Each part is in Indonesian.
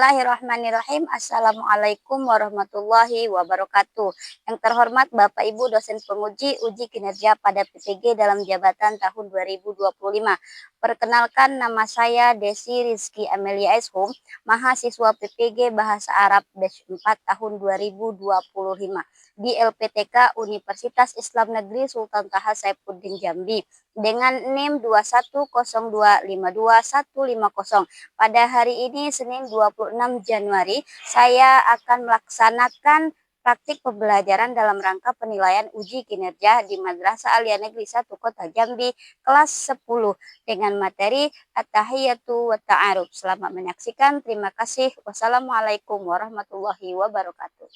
Bismillahirrahmanirrahim. Assalamualaikum warahmatullahi wabarakatuh. Yang terhormat Bapak Ibu dosen penguji uji kinerja pada PPG dalam jabatan tahun 2025. Perkenalkan, nama saya Desi Rizky Amelia Eshum, mahasiswa PPG Bahasa Arab Batch 4 tahun 2025 di LPTK Universitas Islam Negeri Sultan Taha Saifuddin Jambi dengan NIM 210252150. Pada hari ini Senin 26 Januari, saya akan melaksanakan praktik pembelajaran dalam rangka penilaian uji kinerja di Madrasah Aliyah Negeri 1 Kota Jambi kelas 10 dengan materi At-Tahiyatu wa Ta'aruf. Selamat menyaksikan. Terima kasih. Wassalamualaikum warahmatullahi wabarakatuh.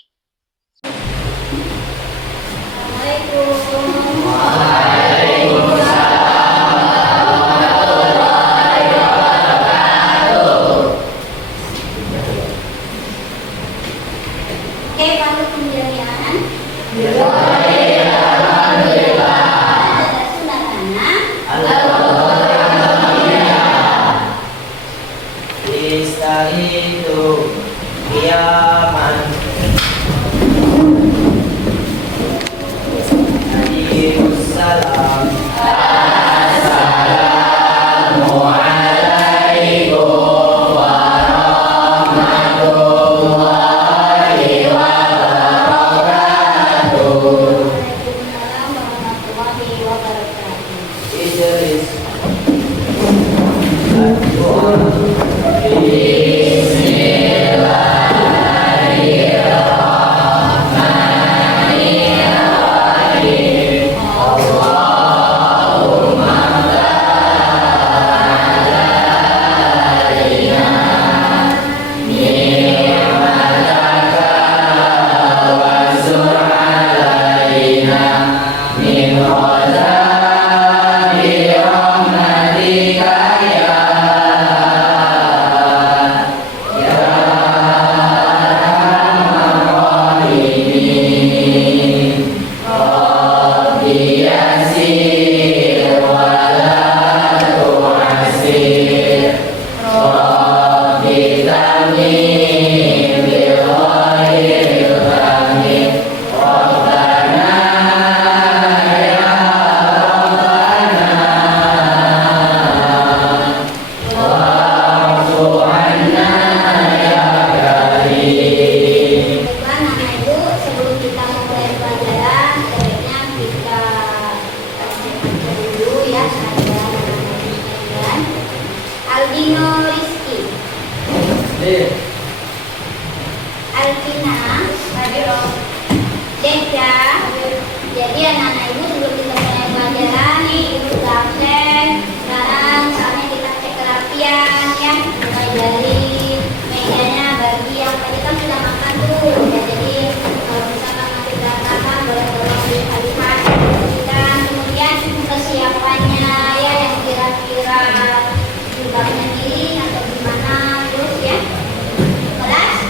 Alvina, Deka. Jadi anak-anak ibu sebelum kita mulai pelajaran nih, ibu udah absen. Sekarang saatnya kita cek kerapian ya. Mulai dari mejanya, bagi yang tadi kan sudah makan tuh. Ya, jadi kalau misalkan masih berantakan boleh tolong dialihkan. Dan kemudian kesiapannya ya, yang kira-kira jilbabnya miring atau gimana terus ya. Kelas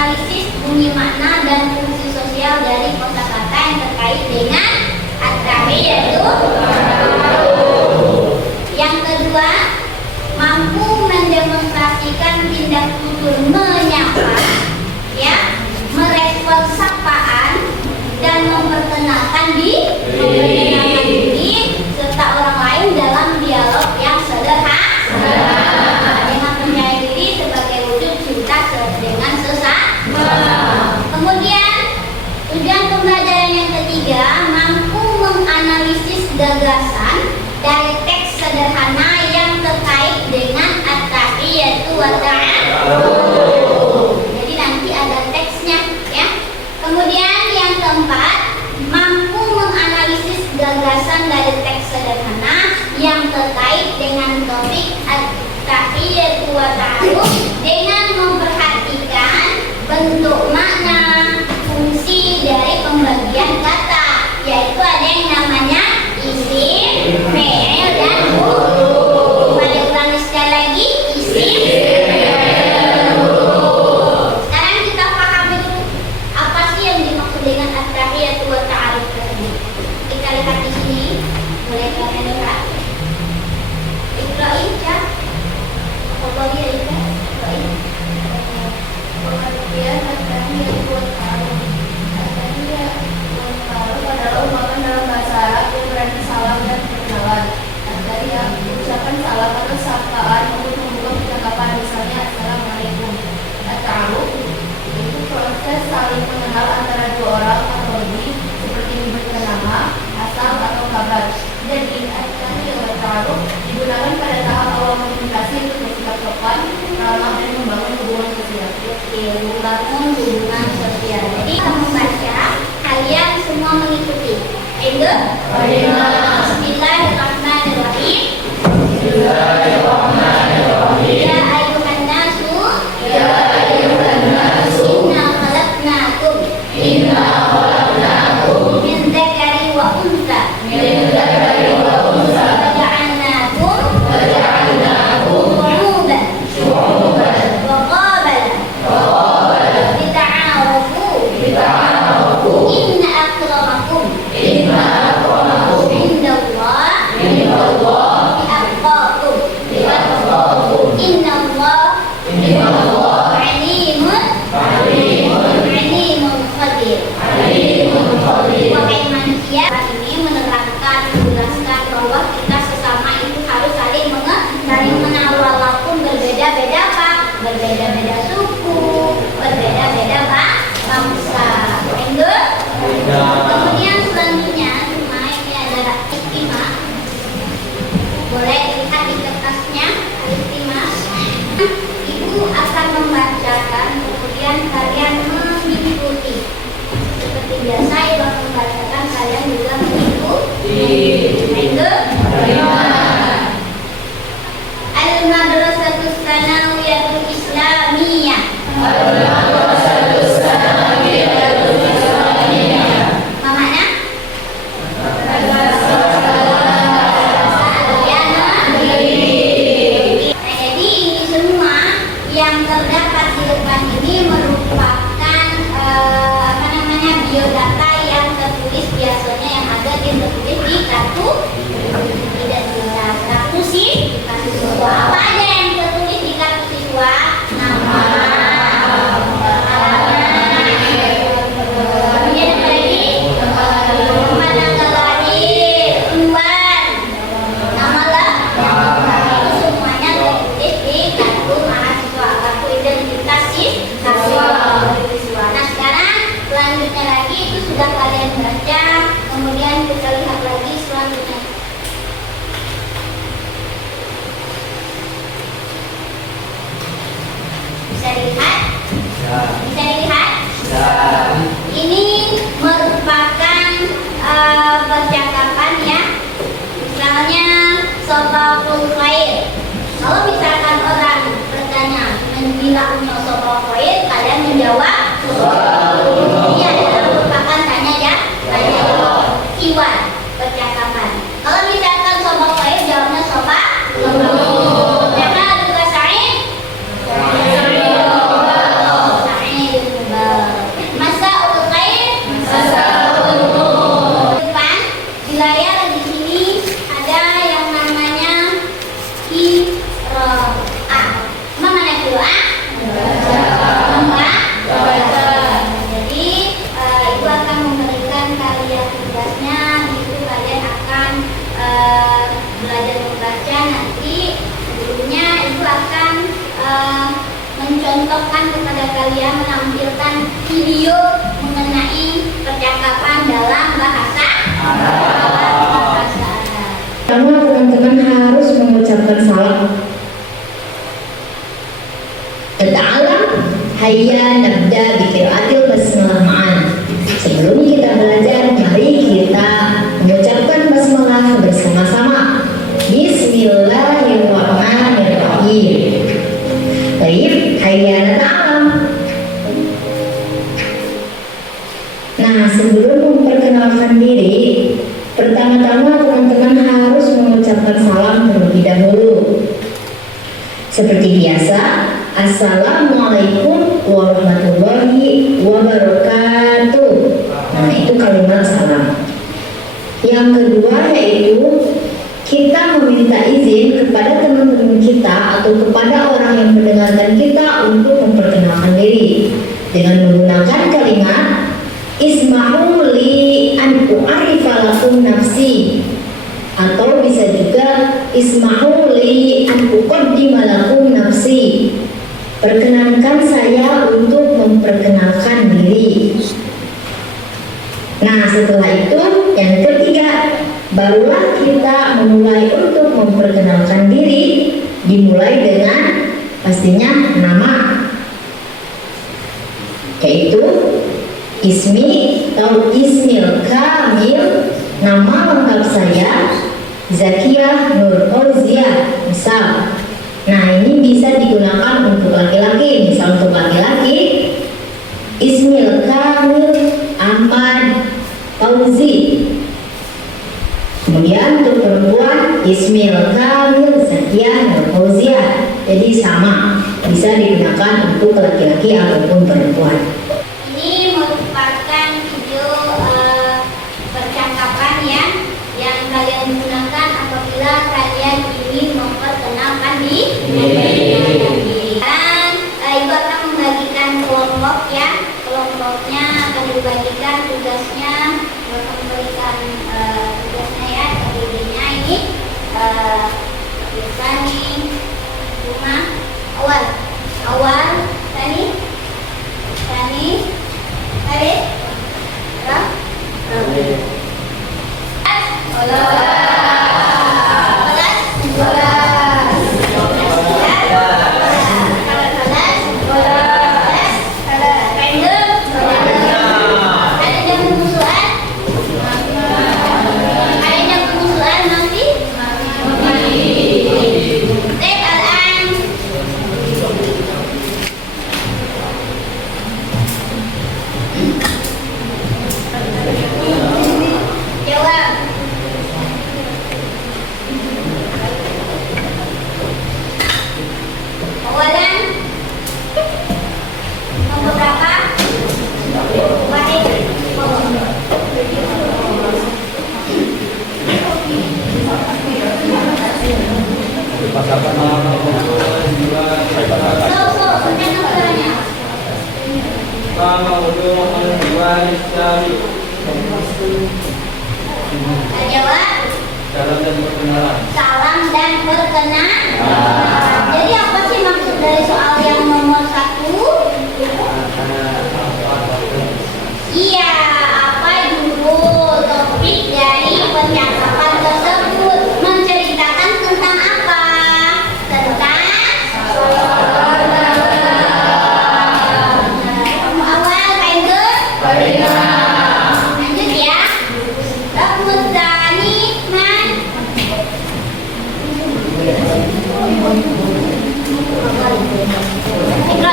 menganalisis bunyi makna dan fungsi sosial dari kosakata yang terkait dengan at-tahiyyatu. Yang kedua, mampu mendemonstrasikan tindak tutur menyapa, ya, merespon sapaan dan memperkenalkan diri serta orang lain dalam dialog yang sederhana dengan percaya diri sebagai wujud cinta dengan sesama. Kemudian tujuan pembelajaran yang ketiga, mampu menganalisis gagasan dari teks sederhana yang terkait dengan at-tahiyyatu wa ta'aruf. Jadi nanti ada teksnya, ya. Kemudian yang keempat, mampu menganalisis gagasan dari teks sederhana yang terkait dengan topik at-tahiyyatu wa ta'aruf dengan memperhatikan bentuk makna, fungsi dari pembagian kata, yaitu ada yang namanya isim, fi'il, dan huruf. Pada ulangi sekali lagi, isim, sekarang kita pahami dulu apa sih yang dimaksud dengan at-tahiyyatu wa ta'aruf tersebut. Kita lihat di sini, boleh kalian lihat. Iqra'in ya. Apa dia itu? Iqra'in. Kemudian at-tahiyyatu wa ta'aruf. At-tahiyyatu wa ta'aruf adalah ungkapan dalam bahasa Arab yang berarti salam dan perkenalan. At-tahiyyah ucapan salam atau sapaan untuk membuka percakapan, misalnya assalamualaikum. At-ta'aruf itu proses saling mengenal antara dua orang atau lebih, seperti memberikan nama, asal atau kabar. Jadi at-tahiyyatu wa ta'aruf digunakan pada tahap awal komunikasi untuk bersikap sopan, ramah, dan membangun hubungan sosial. Membangun hubungan sosial. Jadi kita membaca, kalian semua mengikuti. Ayo. Bismillahirrahmanirrahim. Bismillahirrahmanirrahim. Ya ayyuhan nasu. Ya ayyuhan nasu. Inna khalaqnakum. Min dzakari wa untha. Waja'alnakum. Syu'uban. Wa qabalan. Lita'arafu. Inna akramakum. Indallah. Bi'atqakum. Innallah. Alimun khabir. Wahai manusia, ini menerangkan, menjelaskan bahwa kita sesama itu harus saling mengenal, walaupun berbeda-beda apa? Berbeda-beda suku, berbeda-beda bangsa. Kemudian selanjutnya, ini adalah istimah. Boleh dilihat di kertasnya, istimah. Ibu akan membacakan, kemudian kalian mengikuti. Seperti biasa, ibu akan membacakan, kalian juga mengikuti. Al-Madrasatus Tsanawiyatul Islamiyah. Apa makna? Jadi ini semua yang terdapat di depan ini merupakan biodata yang tertulis, biasanya yang ada tertulis di kartu, tidak di kartu siswa. Apa aja yang tertulis di kartu siswa? Nama, kemudian apa lagi? Tempat tanggal lahir, unwan, nama lengkap. Itu semuanya tertulis di kartu mahasiswa, kartu identitas siswa. Nah sekarang selanjutnya lagi itu sudah kalian baca, kemudian kita lihat lagi selanjutnya. Bisa dilihat? Bisa dilihat? Ini merupakan percakapan ya. Misalnya sobahul khair. Kalau misalkan orang bertanya bilang sobahul khair, kalian menjawab ini adalah merupakan tanya jawab, siwan, percakapan. Kalau misalkan sobahul khair, jawabnya sobah. Karena juga Sa'id. belajar membaca, nanti gurunya itu akan mencontohkan kepada kalian, menampilkan video mengenai percakapan dalam bahasa Arab. Pertama, teman-teman harus mengucapkan salam. Ta'alam, hayya nabda bi qiraatil basmalah ma'an. Sebelum kita belajar, mari kita mengucapkan basmalah bersama-sama. Bismillahirrahmanirrahim. Baik, hayya nata'alam. Nah, sebelum memperkenalkan diri, pertama-tama teman-teman harus mengucapkan salam terlebih dahulu. Seperti biasa, Assalamualaikum warahmatullahi wabarakatuh. Nah, itu kalimat salam. Yang kedua yaitu kita meminta izin kepada teman-teman kita atau kepada orang yang mendengarkan kita untuk memperkenalkan diri dengan menggunakan kalimat Isma'u li an u'arifa lakum nafsi, atau bisa juga Isma'u li an uqaddima lakum nafsi. Perkenankan saya untuk memperkenalkan diri. Nah, setelah itu yang ketiga, barulah kita memulai untuk memperkenalkan diri. Dimulai dengan pastinya nama, yaitu ismi atau ismil kamil, nama lengkap saya Zakiyah Nur Fauziah misal. Nah, ini bisa digunakan untuk laki-laki. Misal untuk laki-laki ismil kamil Ahmad Fauzi. Kemudian untuk perempuan ismil kamil Zakiyah Nur Fauziah. Jadi sama, bisa digunakan untuk laki-laki ataupun perempuan. Ini merupakan video percakapan yang kalian gunakan apabila kalian ingin memperkenalkan diri. Sekarang ibu akan membagikan kelompok ya. Kelompoknya akan dibagikan tugasnya, akan memberikan tugasnya ya. Tugasnya ini Tani, rumah awal Tani, Arif, salam dan perkenalan. Jadi apa sih maksud dari soal yang nomor 1? Iya, apa judul topik dari percakapan tersebut? Menceritakan tentang apa? Tentang awal Tiger. Lanjut ya. Ramuzani man. Ikra.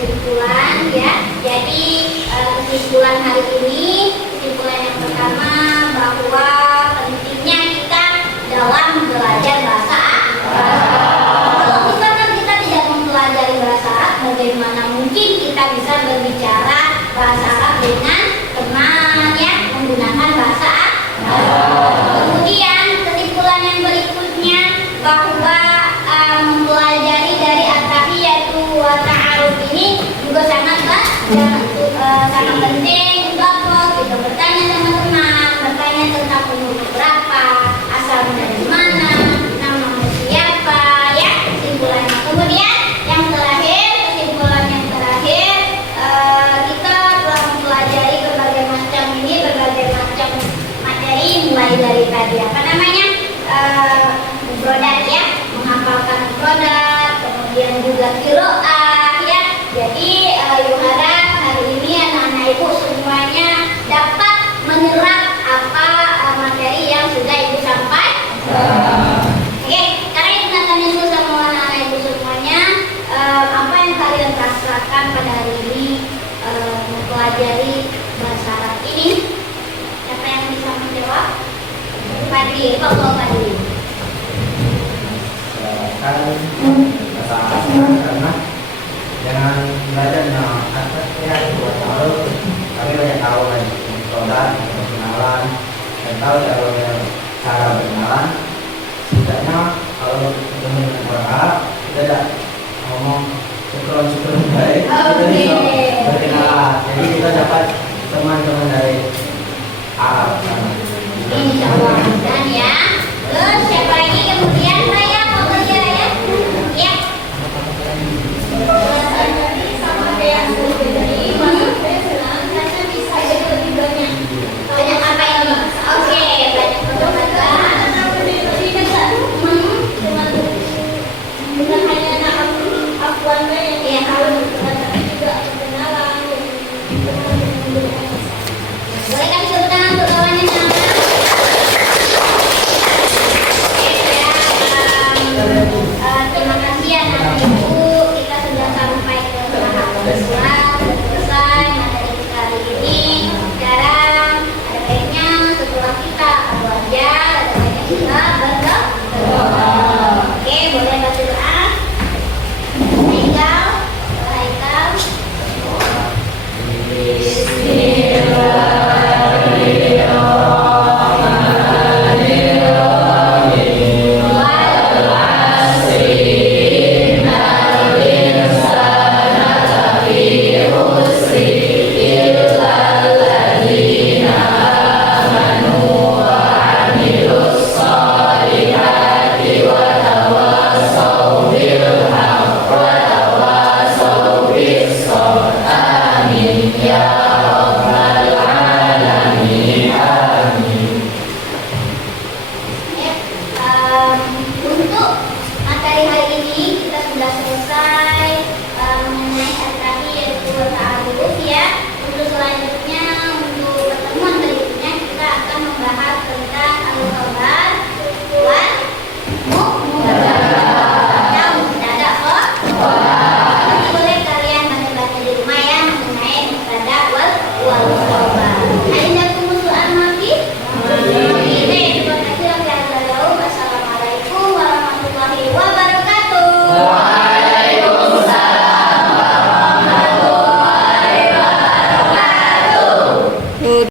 kesimpulan ya. Jadi kesimpulan hari ini, kesimpulan yang pertama bahwa pentingnya kita dalam belajar bahasa Arab. Kalau misalkan kita tidak mempelajari bahasa Arab, bagaimana mungkin kita bisa berbicara bahasa Arab dengan teman ya, menggunakan bahasa Arab. Kemudian kesimpulan yang berikutnya bahwa mempelajari dari at-tahiyatu wa ta'aruf ini juga sangat penting. Bahwa kita bertanya sama teman, bertanya tentang umur berapa, asalnya dari mana, nama siapa, ya kesimpulannya. Kemudian yang terakhir, kesimpulan yang terakhir, kita telah mempelajari berbagai macam materi, mulai dari tadi apa namanya produk ya, menghafalkan produk, kemudian juga qiraah ya. Jadi yuharap hari ini anak-anak ibu semuanya dapat menyerap apa materi yang sudah ibu sampaikan. Oke, karena ibu nak tanya dulu sama anak-anak ibu semuanya, apa yang kalian rasakan pada hari ini mempelajari bahasa Arab ini? Siapa yang bisa menjawab? Fadli, Pak Fadli. Kan bahasa Arab karena dengan belajarnya ya buat tahu kami banyak tahu kan produk pengenalan dan tahu cara berkenalan. Setidaknya kalau dengan orang Arab kita tidak ngomong syukur baik, kita bisa berkenalan. Jadi kita dapat teman-teman dari Arab kan. Insya Allah. Dan ya, terus